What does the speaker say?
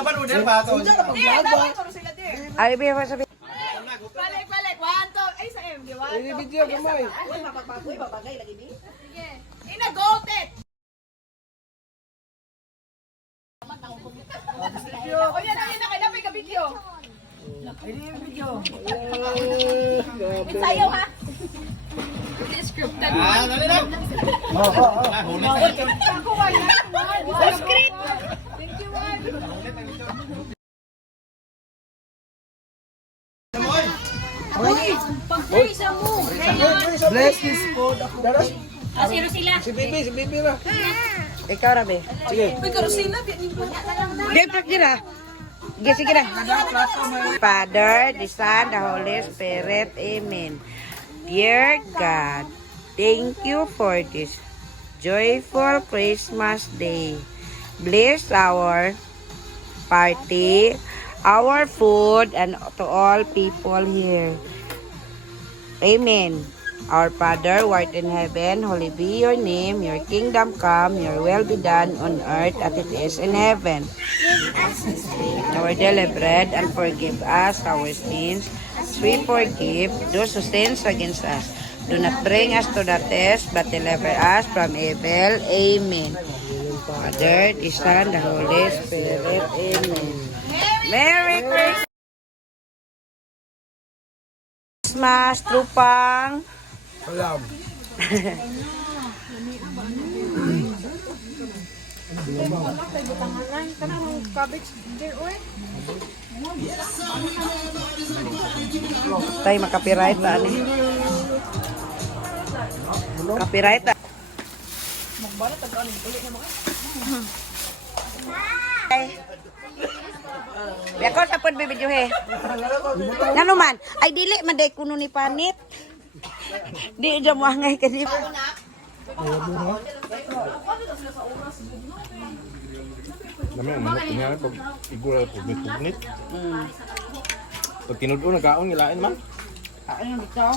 kapan udah ba to? Ay, biya ko sabi. Balik. 1, 2. Ay, sa MD. 1, 2. Ini video gamay. Uy, mapagpagoy, babagay lagi ni. Sige. Ina-goated. O yan ang inakinapay ka video. Ensayo ha? Scripted. Dali na. Script. Bless this food. Daras. Sino sila? Si Bibi ra. Ikaw rabi. Sige. Uy, karusina. Dito kira. Sige kira. Father, the Son, the Holy Spirit. Amen. Dear God, thank you for this joyful Christmas day. Bless our party, our food, and to all people here. Amen. Our Father, who art in heaven, holy be your name. Your kingdom come, your will be done on earth as it is in heaven. Our daily bread, and forgive us our sins, as we forgive those who sin against us. Do not bring us to the test, but deliver us from evil. Amen. Father, the Son, the Holy Spirit. Amen. Merry Christmas, Trupang. Salam. Tay, makapiright ba ni? Copyright ah. Ay. Beko sa pud video he. Ngano man? Ay dili man day kuno ni panit. Di jam wangay kani. Dami ang manok niya pag igura po mit. Pag tinudo nagaon nilain man. Ano dito?